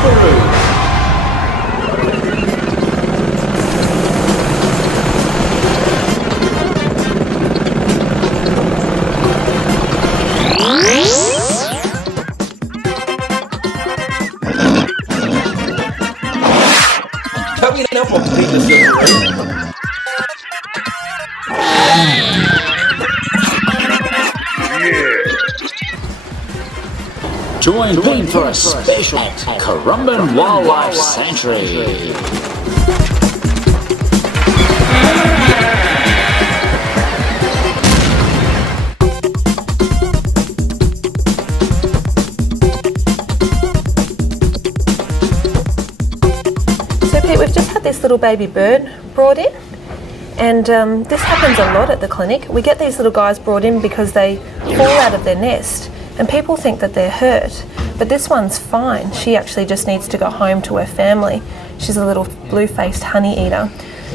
Surfaroo. Kami na po dito sa Join in for a special at Currumbin Wildlife Sanctuary. So Pete, we've just had this little baby bird brought in, and this happens a lot at the clinic. We get these little guys brought in because they fall out of their nest, and people think that they're hurt, but this one's fine. She actually just needs to go home to her family. She's a little blue-faced honey eater.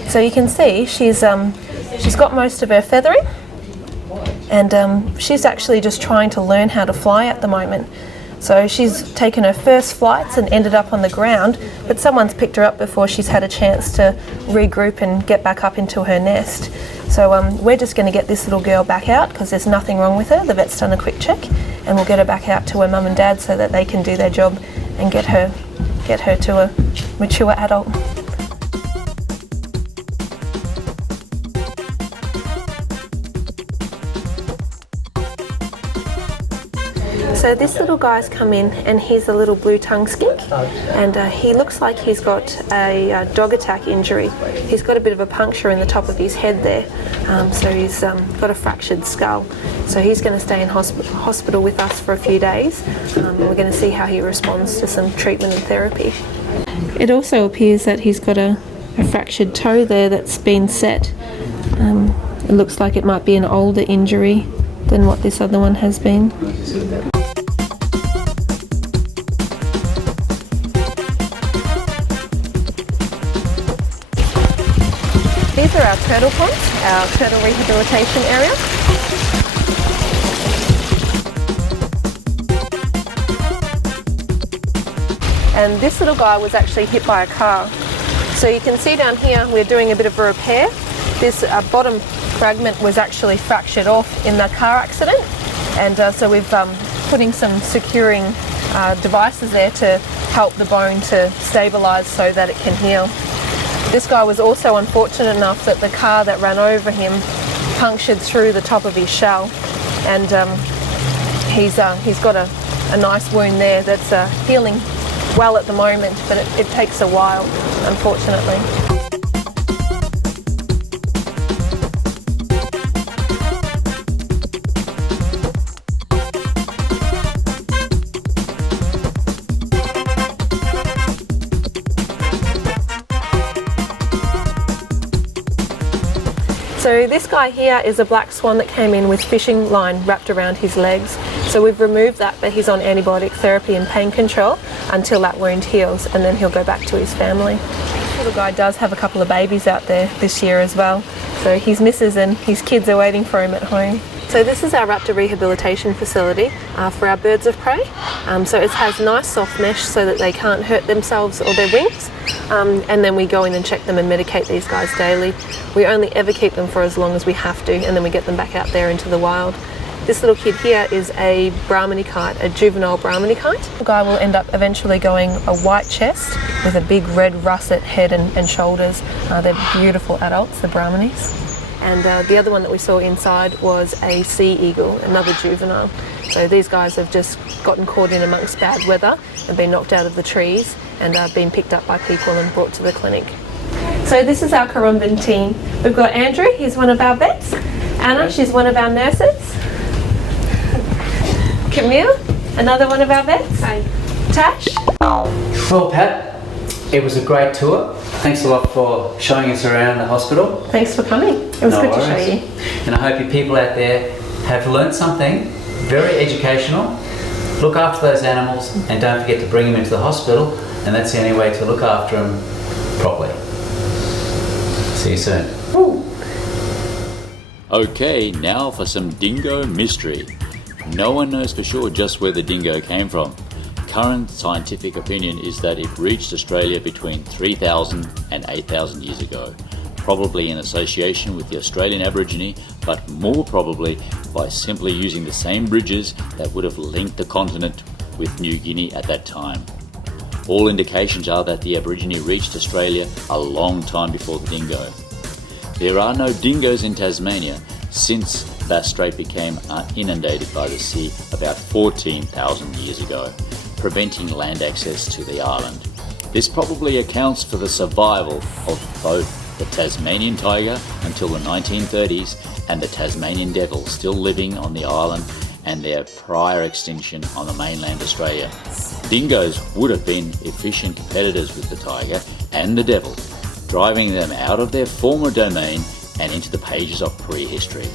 So you can see she's got most of her feathering, and she's actually just trying to learn how to fly at the moment. So she's taken her first flights and ended up on the ground, but someone's picked her up before she's had a chance to regroup and get back up into her nest. So we're just going to get this little girl back out because there's nothing wrong with her. The vet's done a quick check, and we'll get her back out to her mum and dad so that they can do their job and get her to a mature adult. So this little guy's come in, and he's a little blue tongue skink, and he looks like he's got a dog attack injury. He's got a bit of a puncture in the top of his head there, so he's got a fractured skull. So he's going to stay in hospital with us for a few days, and we're going to see how he responds to some treatment and therapy. It also appears that he's got a fractured toe there that's been set. It looks like it might be an older injury than what this other one has been. These are our turtle ponds, our turtle rehabilitation area. And this little guy was actually hit by a car. So you can see down here we're doing a bit of a repair. This bottom fragment was actually fractured off in the car accident, and so we've putting some securing devices there to help the bone to stabilise so that it can heal. This guy was also unfortunate enough that the car that ran over him punctured through the top of his shell, and he's got a nice wound there that's healing well at the moment, but it takes a while, unfortunately. So this guy here is a black swan that came in with fishing line wrapped around his legs. So we've removed that, but he's on antibiotic therapy and pain control until that wound heals, and then he'll go back to his family. This little guy does have a couple of babies out there this year as well. So his missus and his kids are waiting for him at home. So this is our raptor rehabilitation facility for our birds of prey. So it has nice soft mesh so that they can't hurt themselves or their wings. And then we go in and check them and medicate these guys daily. We only ever keep them for as long as we have to, and then we get them back out there into the wild. This little kid here is a Brahminy kite, a juvenile Brahminy kite. The guy will end up eventually going a white chest with a big red russet head and shoulders. They're beautiful adults, the Brahminies. And the other one that we saw inside was a sea eagle, another juvenile. So these guys have just gotten caught in amongst bad weather and been knocked out of the trees and been picked up by people and brought to the clinic. So this is our Currumbin team. We've got Andrew, he's one of our vets. Anna, she's one of our nurses. Camille, another one of our vets. Hi. Tash. Well, Pat, it was a great tour. Thanks a lot for showing us around the hospital. Thanks for coming. It was good to show you. And I hope you people out there have learnt something very educational. Look after those animals and don't forget to bring them into the hospital, and that's the only way to look after them properly. See you soon. Ooh. Okay, now for some dingo mystery. No one knows for sure just where the dingo came from. current scientific opinion is that it reached Australia between 3,000 and 8,000 years ago, probably in association with the Australian Aborigine, but more probably by simply using the same bridges that would have linked the continent with New Guinea at that time. All indications are that the Aborigine reached Australia a long time before the dingo. There are no dingoes in Tasmania since Bass Strait became inundated by the sea about 14,000 years ago, preventing land access to the island. This probably accounts for the survival of both the Tasmanian tiger until the 1930s and the Tasmanian devil still living on the island and their prior extinction on the mainland Australia. Dingoes would have been efficient competitors with the tiger and the devil, driving them out of their former domain and into the pages of prehistory.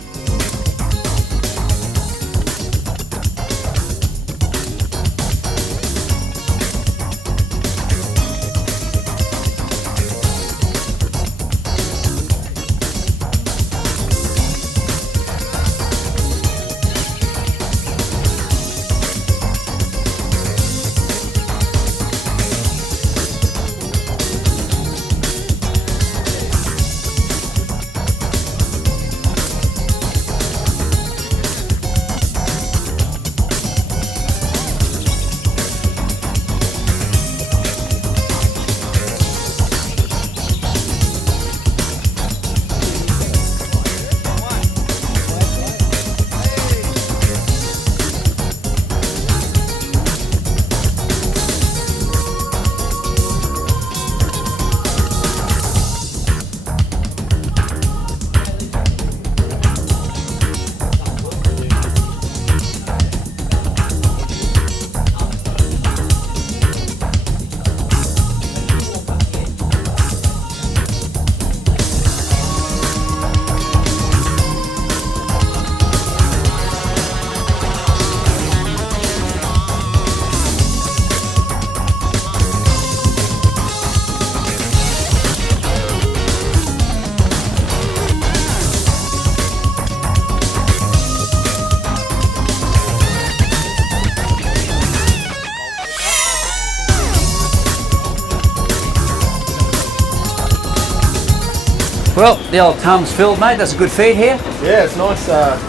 Well, the old tum's filled, mate. That's a good feed here. Yeah, it's nice,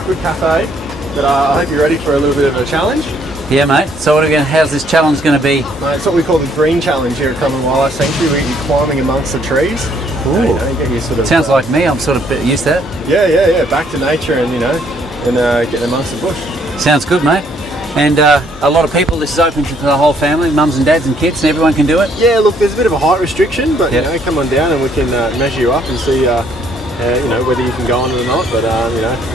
good cafe. But I hope you're ready for a little bit of a challenge. Yeah, mate. So how's this challenge going to be? Mate, it's what we call the green challenge here at Currumbin Wildlife Sanctuary, where you're climbing amongst the trees. Ooh. Get your sort of, Sounds like me. I'm sort of a bit used to that. Yeah. Back to nature and, getting amongst the bush. Sounds good, mate. And a lot of people, this is open to the whole family, mums and dads and kids, and everyone can do it? Yeah, look, there's a bit of a height restriction, but, Yep. come on down and we can measure you up and see, whether you can go on it or not. But,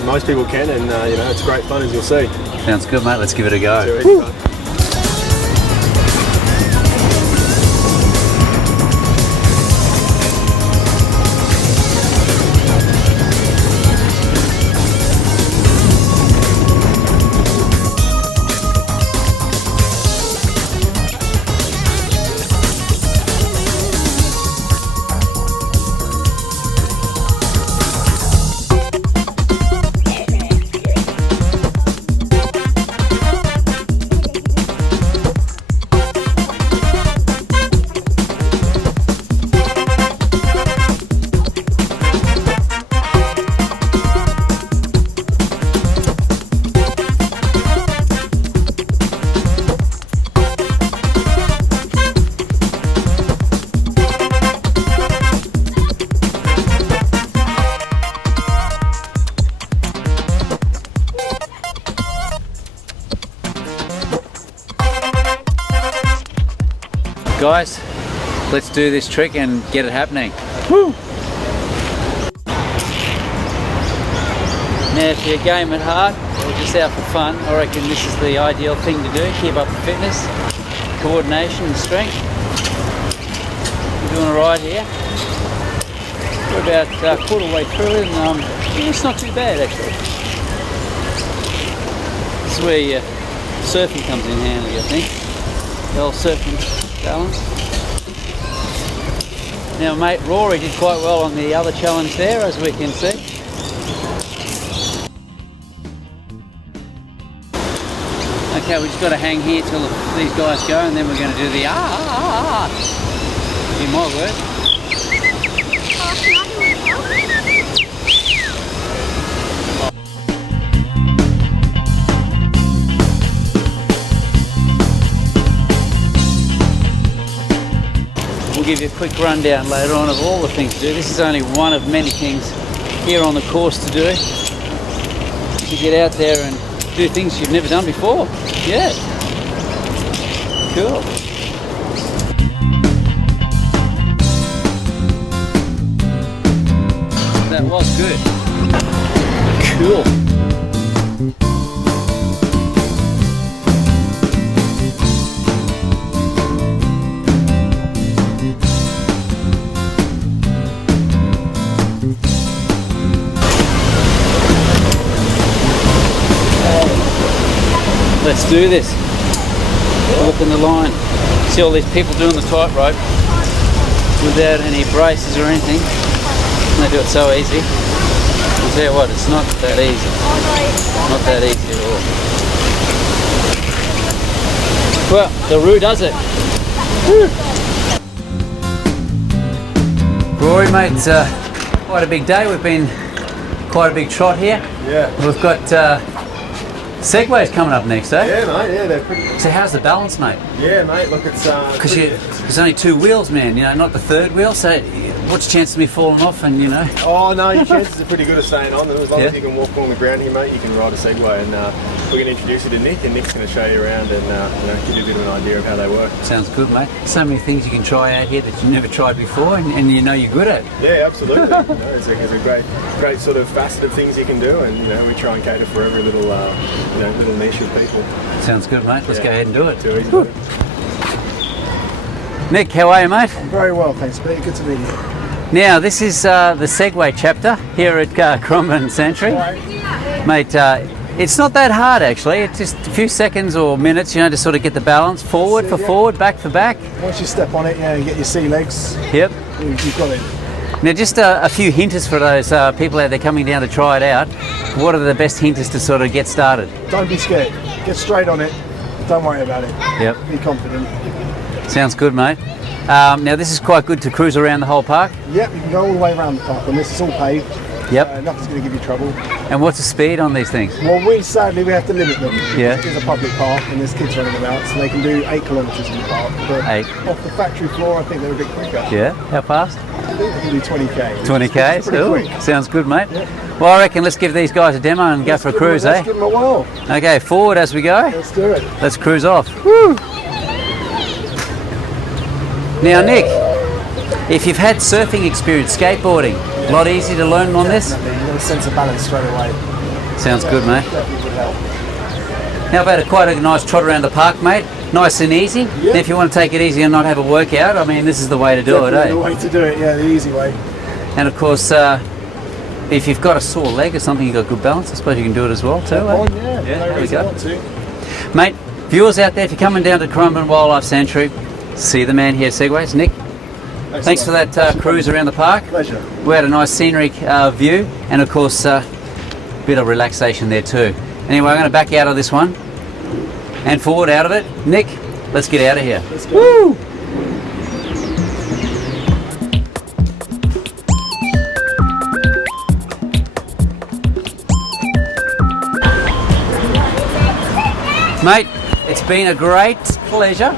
most people can, and, it's great fun, as you'll see. Sounds good, mate. Let's give it a go. So easy fun. Guys, let's do this trick and get it happening. Woo! Now, if you're game at heart or just out for fun, I reckon this is the ideal thing to do. Keep up the fitness, coordination and strength. We're doing a ride here. We're about a quarter way through and it's not too bad actually. This is where your surfing comes in handy, I think. The old surfing balance. Now mate Rory did quite well on the other challenge there, as we can see. Okay, we just got to hang here till these guys go, and then we're going to do the in my word. We'll give you a quick rundown later on of all the things to do. This is only one of many things here on the course to do. To get out there and do things you've never done before. Yeah. Cool. That was good. Cool. Let's do this. Look in the line. See all these people doing the tightrope without any braces or anything. And they do it so easy. I'll tell you what, it's not that easy. Not that easy at all. Well, the Roo does it. Woo. Rory, mate, it's quite a big day. We've been quite a big trot here. Yeah. We've got segways coming up next, eh? Yeah, mate. Yeah, they're pretty. So how's the balance, mate? Yeah, mate. Look, it's Because there's only two wheels, man. You know, not the third wheel. So what's the chance of me falling off? And you know. Oh no, your chances are pretty good of staying on them. As long Yeah. as you can walk along the ground here, mate, you can ride a Segway. And we're going to introduce you to Nick, and Nick's going to show you around and give you a bit of an idea of how they work. Sounds good, mate. So many things you can try out here that you've never tried before, and you know you're good at. Yeah, absolutely. There's a great sort of faceted things you can do, and we try and cater for every little little niche of people. Sounds good, mate. Let's go ahead and do it. Too easy. Buddy. Nick, how are you, mate? Very well, thanks, Pete. Good to meet you. Now, this is the Segway chapter here at Currumbin Sanctuary. Mate, it's not that hard actually. It's just a few seconds or minutes, to sort of get the balance. Forward for forward, back for back. Once you step on it, you get your sea legs. Yep. You've got it. Now, just a few hinters for those people out there coming down to try it out. What are the best hinters to sort of get started? Don't be scared. Get straight on it. Don't worry about it. Yep. Be confident. Sounds good, mate. Now, this is quite good to cruise around the whole park. Yep, you can go all the way around the park, and this is all paved. Yep. Nothing's going to give you trouble. And what's the speed on these things? Well, sadly, we have to limit them. Yeah. It's a public park, and there's kids running about, so they can do 8 kilometres in the park. But 8. Off the factory floor, I think they're a bit quicker. Yeah. How fast? I think they can do 20k. 20k. It's pretty Cool. quick. Sounds good, mate. Well, I reckon let's give these guys a demo and go for a cruise, Let's eh? give them a whirl. Okay, forward as we go. Let's do it. Let's cruise off. Woo! Now, Nick, if you've had surfing experience, skateboarding, a lot easier to learn on this? Definitely. You've got a sense of balance straight away. Sounds good, mate. Definitely would help. How about quite a nice trot around the park, mate? Nice and easy. Yeah. And if you want to take it easy and not have a workout, I mean, this is the way to do it, Definitely eh? the way to do it, yeah, the easy way. And of course, if you've got a sore leg or something, you've got good balance, I suppose you can do it as well, too, eh? Yeah, Yeah, no there we reason go. not to. Mate, viewers out there, if you're coming down to Currumbin Wildlife Sanctuary, see the man here, Segways. Nick, thanks for that cruise around the park. Pleasure. We had a nice scenic view, and of course, a bit of relaxation there too. Anyway, I'm going to back out of this one and forward out of it. Nick, let's get out of here. Let's go. Woo! Mate, it's been a great pleasure.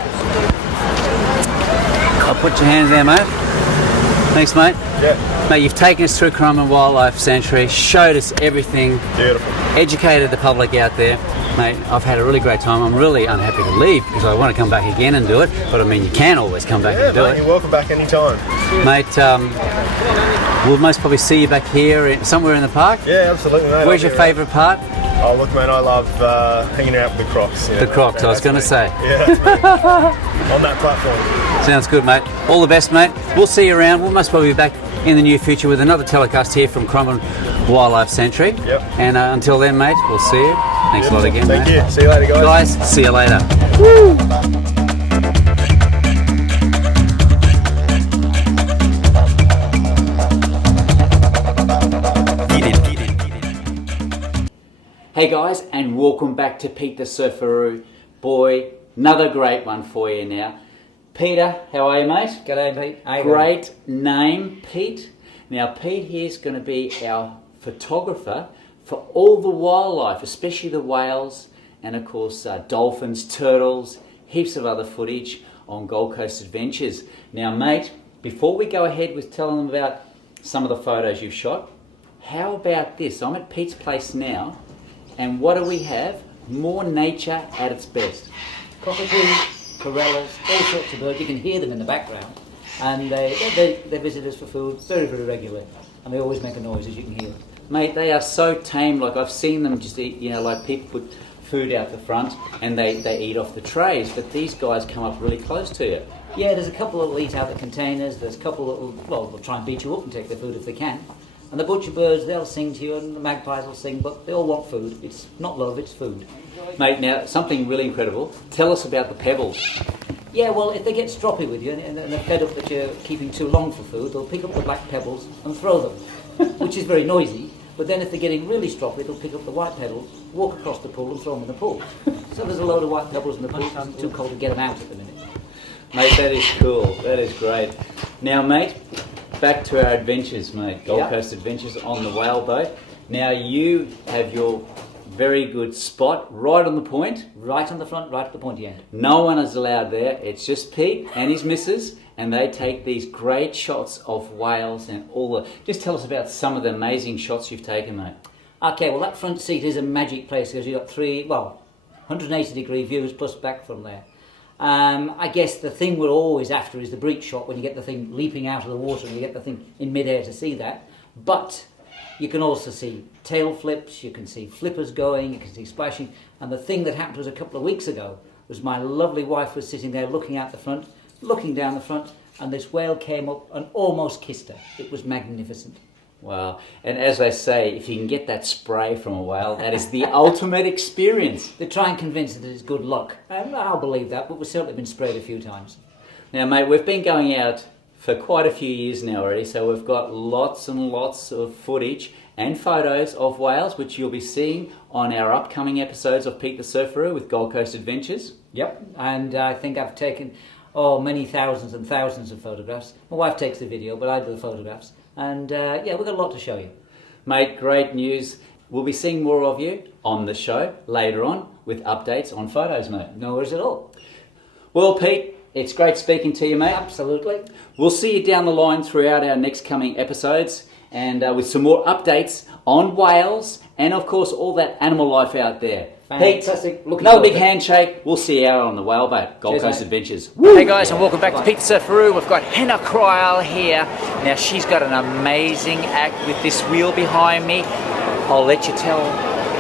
I'll put your hands there, mate. Thanks, mate. Yeah. Mate, you've taken us through Currumbin Wildlife Sanctuary, showed us everything, Beautiful. educated the public out there. Mate, I've had a really great time. I'm really unhappy to leave because I want to come back again and do it. But I mean, you can always come back and do Mate, it. you're welcome back anytime. Mate, we'll most probably see you back here somewhere in the park. Yeah, absolutely, mate. Where's your favourite part? Oh, look, mate, I love hanging out with the Crocs. The Crocs, I was going to say. Yeah, that's me. On that platform. Sounds good, mate. All the best, mate. We'll see you around. We'll most probably be back in the near future with another telecast here from Currumbin Wildlife Sanctuary. Yep. And until then, mate, we'll see you. Thanks a lot again, Thank mate. you. See you later, guys. Guys, see you later. Hey guys, and welcome back to Pete the Surfaroo. boy, another great one for you now. Peter, how are you, mate? G'day, Pete. How you Great name, Pete. Now, Pete here's going to be our photographer for all the wildlife, especially the whales and, of course, dolphins, turtles, heaps of other footage on Gold Coast Adventures. Now, mate, before we go ahead with telling them about some of the photos you've shot, how about this? I'm at Pete's place now, and what do we have? More nature at its best. Cockatoos, corellas, all sorts of birds. You can hear them in the background, and they visit us for food very, very regularly, and they always make a noise, as you can hear. Mate, they are so tame. Like, I've seen them just eat, like people put food out the front and they eat off the trays, but these guys come up really close to you. Yeah, there's a couple that'll eat out the containers. There's a couple they'll try and beat you up and take their food if they can. And the butcher birds, they'll sing to you, and the magpies will sing, but they all want food. It's not love, it's food. Mate, now, something really incredible. Tell us about the pebbles. Yeah, well, if they get stroppy with you and they're fed up that you're keeping too long for food, they'll pick up the black pebbles and throw them, which is very noisy. But then if they're getting really stroppy, they'll pick up the white pebbles, walk across the pool and throw them in the pool. So there's a load of white pebbles in the pool. It's too cold to get them out at the minute. Mate, that is cool. That is great. Now, mate, back to our adventures, mate. Gold Coast Adventures on the whaleboat. Now, you have your very good spot right on the point. Right on the front, right at the pointy end. No one is allowed there. It's just Pete and his missus, and they take these great shots of whales and all the... Just tell us about some of the amazing shots you've taken, mate. Okay, well, that front seat is a magic place because you've got 180-degree views plus back from there. I guess the thing we're always after is the breach shot, when you get the thing leaping out of the water and you get the thing in midair to see that. But you can also see tail flips, you can see flippers going, you can see splashing. And the thing that happened to us a couple of weeks ago was my lovely wife was sitting there looking out the front, looking down the front, and this whale came up and almost kissed her. It was magnificent. Wow. And as they say, if you can get that spray from a whale, that is the ultimate experience. They try and convince us that it's good luck. I'll believe that, but we've certainly been sprayed a few times. Now, mate, we've been going out for quite a few years now already, so we've got lots and lots of footage and photos of whales, which you'll be seeing on our upcoming episodes of Pete the Surfaroo with Gold Coast Adventures. Yep, and I think I've taken many thousands and thousands of photographs. My wife takes the video, but I do the photographs. And we've got a lot to show you. Mate, great news. We'll be seeing more of you on the show later on with updates on photos, mate. No worries at all. Well, Pete, it's great speaking to you, mate. Absolutely. We'll see you down the line throughout our next coming episodes and with some more updates on whales and, of course, all that animal life out there. Fantastic. Pete, another big handshake. We'll see you out on the whaleboat. Gold Coast Adventures. Hey guys, and welcome back to Pete the Surfaroo. We've got Hannah Cryle here. Now she's got an amazing act with this wheel behind me. I'll let you tell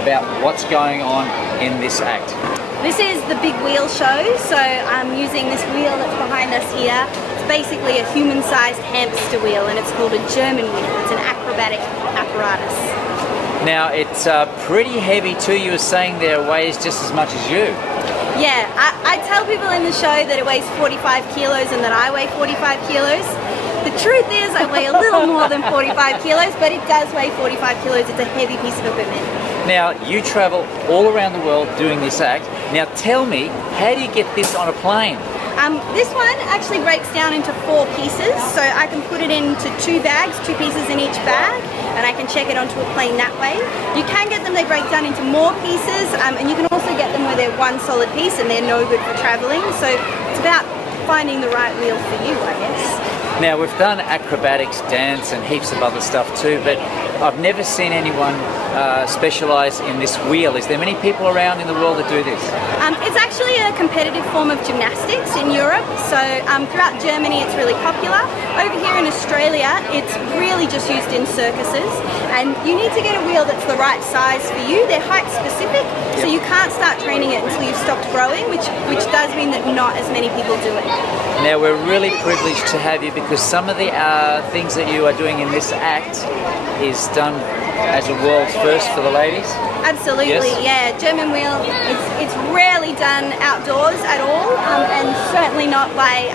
about what's going on in this act. This is the big wheel show, so I'm using this wheel that's behind us here. It's basically a human-sized hamster wheel, and it's called a German wheel. It's an acrobatic apparatus. Now it's pretty heavy too. You were saying there it weighs just as much as you. Yeah, I tell people in the show that it weighs 45 kilos and that I weigh 45 kilos. The truth is I weigh a little more than 45 kilos, but it does weigh 45 kilos. It's a heavy piece of equipment. Now you travel all around the world doing this act. Now tell me, how do you get this on a plane? This one actually breaks down into 4 pieces, so I can put it into 2 bags, 2 pieces in each bag, and I can check it onto a plane that way. You can get them, they break down into more pieces, and you can also get them where they're one solid piece and they're no good for traveling, so it's about finding the right wheel for you, I guess. Now we've done acrobatics, dance and heaps of other stuff too, but I've never seen anyone specialise in this wheel. Is there many people around in the world that do this? It's actually a competitive form of gymnastics in Europe, so throughout Germany it's really popular. Over here in Australia it's really just used in circuses, and you need to get a wheel that's the right size for you. They're height specific, so you can't start training it until you've stopped growing, which does mean that not as many people do it. Now we're really privileged to have you because some of the things that you are doing in this act is done as a world's first for the ladies. Absolutely, yes? Yeah. German wheel, it's rarely done outdoors at all, and certainly not by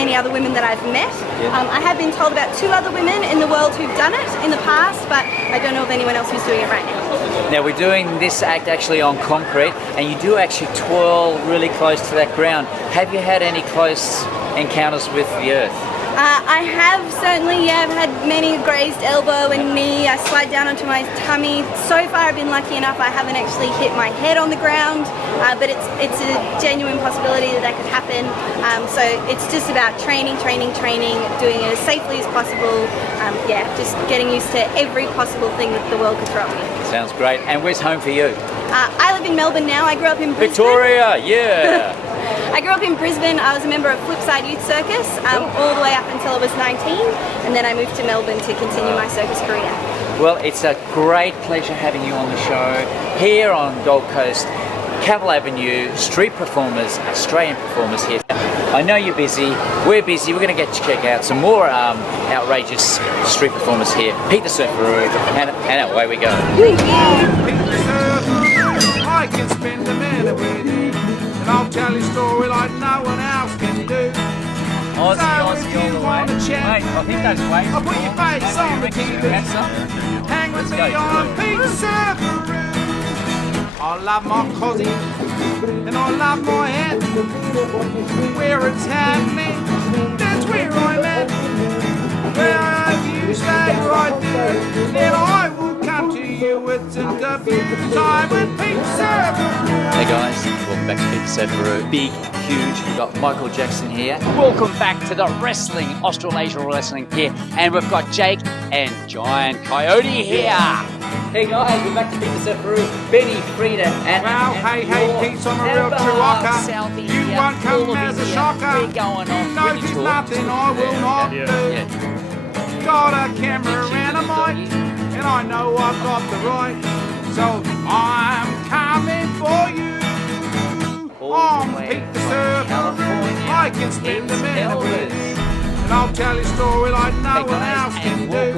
any other women that I've met. Yeah. I have been told about 2 other women in the world who've done it in the past, but I don't know of anyone else who's doing it right now. Now we're doing this act actually on concrete, and you do actually twirl really close to that ground. Have you had any close encounters with the earth? I have certainly, yeah, I've had many grazed elbow and knee. I slide down onto my tummy. So far I've been lucky enough I haven't actually hit my head on the ground, but it's a genuine possibility that could happen. So it's just about training, doing it as safely as possible. Yeah, just getting used to every possible thing that the world could throw at me. Sounds great. And where's home for you? I live in Melbourne now. I grew up in Brisbane. Victoria, yeah. I grew up in Brisbane. I was a member of Flipside Youth Circus all the way up until I was 19, and then I moved to Melbourne to continue my circus career. Well, it's a great pleasure having you on the show here on Gold Coast, Cavill Avenue, street performers, Australian performers here. I know you're busy, we're busy, we're going to get to check out some more outrageous street performers here. Pete the Surfaroo, and away we go. I can spend a minute with you, and I'll tell you a story like no one else can do. Aussie all the way. Wait, I think that's weight. I'll put your face on the TV. Hang with me on Pete the Surfaroo. I love my cozzy, and I love my hat. Where it's happening, that's where I'm at. Where you stay right there, then I will come to you with interview time with Pete the Surfaroo. Hey guys, welcome back to Pete the Surfaroo. Big, huge, we've got Michael Jackson here. Welcome back to the wrestling, Australasia Wrestling here. And we've got Jake and Giant Coyote here. Hey guys, we're back to Pete the Surfaroo, Benny, Frida, and well, hey, Pete's on a real true rocker. You won't come as a shocker. We're going on. You know there's nothing I will not do. Got a camera and a mic, and I know I've got the right, so I'm coming for you. I'm Pete the Surfaroo. I can spend a minute with, and I'll tell you a story like no one else can do.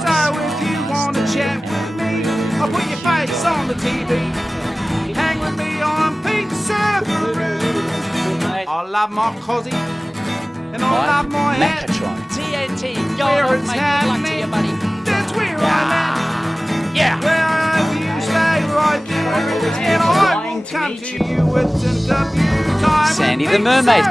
So if you want to chat with me, I'll put your face on the TV. Hang with me on Pete the Surfaroo. I love my cozzy, and I love my hat. TNT, where it's happening, that's where I'm at. Yeah. Wherever you stay right there, and I will come to you with interview time. Sandy the Mermaid.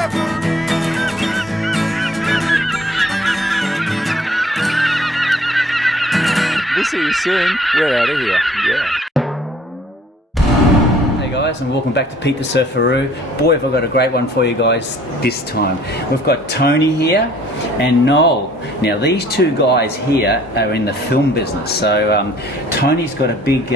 We'll see you soon. We're out of here. Yeah. Hey guys, and welcome back to Pete the Surfaroo. Boy, have I got a great one for you guys this time. We've got Tony here and Noel. Now these two guys here are in the film business. So Tony's got a big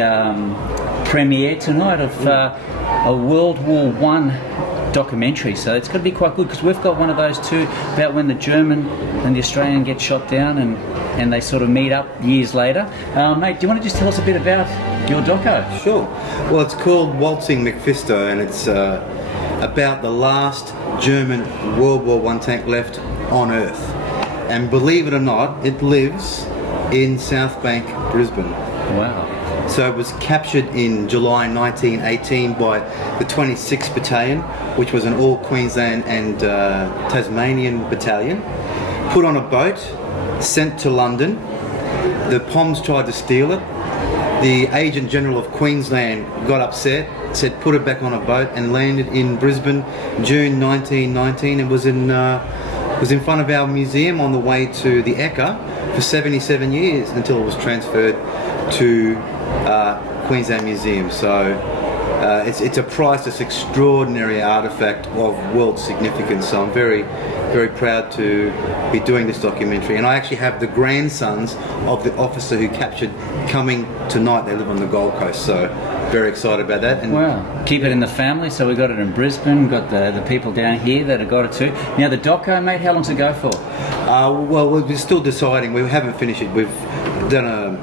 premiere tonight of a World War I documentary, so it's going to be quite good because we've got one of those too about when the German and the Australian get shot down and they sort of meet up years later. Mate, do you want to just tell us a bit about your doco? Sure. Well, it's called Waltzing McPhisto, and it's about the last German World War I tank left on Earth. And believe it or not, it lives in South Bank, Brisbane. Wow. So it was captured in July 1918 by the 26th Battalion, which was an all Queensland and Tasmanian battalion, put on a boat, sent to London. The Poms tried to steal it. The Agent General of Queensland got upset, said put it back on a boat, and landed in Brisbane June 1919. It was in front of our museum on the way to the Ekka for 77 years until it was transferred to Queensland Museum. So it's a priceless, extraordinary artefact of world significance. So I'm very, very proud to be doing this documentary. And I actually have the grandsons of the officer who captured coming tonight. They live on the Gold Coast, so very excited about that. And wow, keep it in the family. So we got it in Brisbane, we've got the people down here that have got it too. Now the doco, mate, how long's it go for? Well, we're still deciding. We haven't finished it. We've done a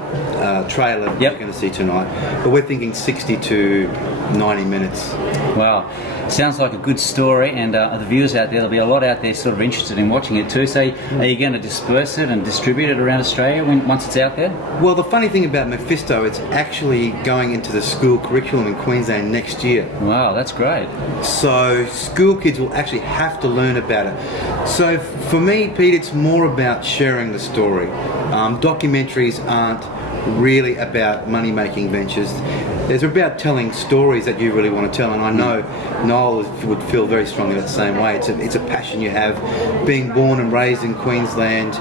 trailer you're going to see tonight, but we're thinking 60 to 90 minutes. Wow, sounds like a good story, and the viewers out there, there'll be a lot out there sort of interested in watching it too. So are you going to disperse it and distribute it around Australia once it's out there? Well, the funny thing about Mephisto, it's actually going into the school curriculum in Queensland next year. Wow, that's great. So school kids will actually have to learn about it. So for me, Pete, it's more about sharing the story. Documentaries aren't really about money-making ventures. It's about telling stories that you really want to tell, and I know Noel would feel very strongly the same way. It's a passion you have, being born and raised in Queensland.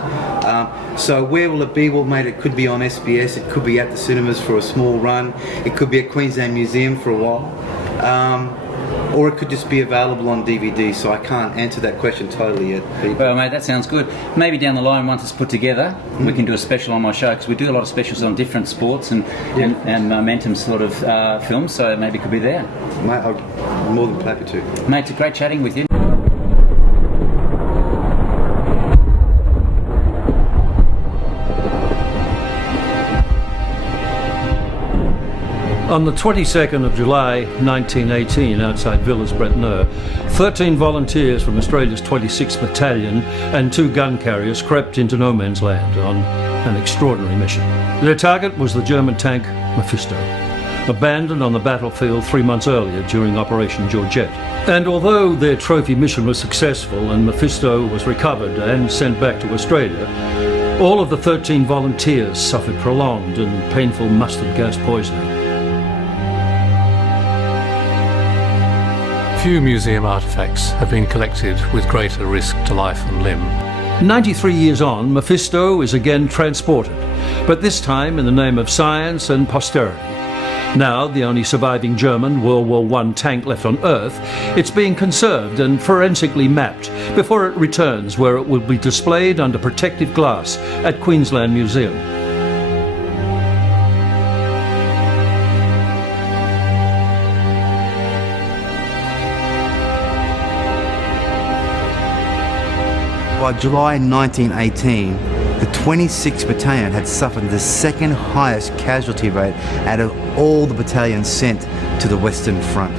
So where will it be? Well, mate, it could be on SBS, it could be at the cinemas for a small run, it could be at Queensland Museum for a while. Or it could just be available on DVD, so I can't answer that question totally yet. Well, mate, that sounds good. Maybe down the line, once it's put together, we can do a special on my show, because we do a lot of specials on different sports and momentum sort of films, so maybe it could be there. Mate, I'm more than happy to. Mate, it's great chatting with you. On the 22nd of July 1918, outside Villers-Bretonneux, 13 volunteers from Australia's 26th Battalion and 2 gun carriers crept into no man's land on an extraordinary mission. Their target was the German tank Mephisto, abandoned on the battlefield 3 months earlier during Operation Georgette. And although their trophy mission was successful and Mephisto was recovered and sent back to Australia, all of the 13 volunteers suffered prolonged and painful mustard gas poisoning. Few museum artefacts have been collected with greater risk to life and limb. 93 years on, Mephisto is again transported, but this time in the name of science and posterity. Now the only surviving German World War I tank left on Earth, it's being conserved and forensically mapped before it returns, where it will be displayed under protective glass at Queensland Museum. By July 1918, the 26th Battalion had suffered the second highest casualty rate out of all the battalions sent to the Western Front.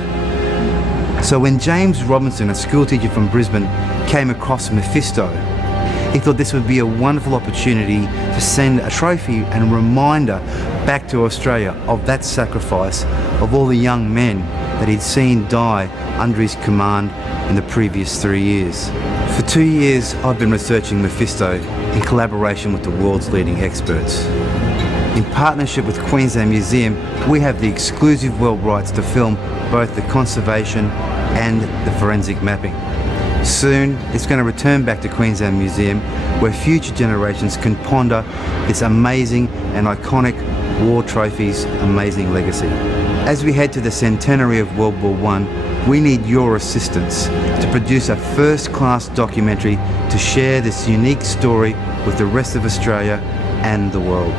So when James Robinson, a schoolteacher from Brisbane, came across Mephisto, he thought this would be a wonderful opportunity to send a trophy and a reminder back to Australia of that sacrifice of all the young men that he'd seen die under his command in the previous 3 years. For 2 years, I've been researching Mephisto in collaboration with the world's leading experts. In partnership with Queensland Museum, we have the exclusive world rights to film both the conservation and the forensic mapping. Soon, it's going to return back to Queensland Museum, where future generations can ponder this amazing and iconic war trophy's amazing legacy. As we head to the centenary of World War I, we need your assistance to produce a first-class documentary to share this unique story with the rest of Australia and the world.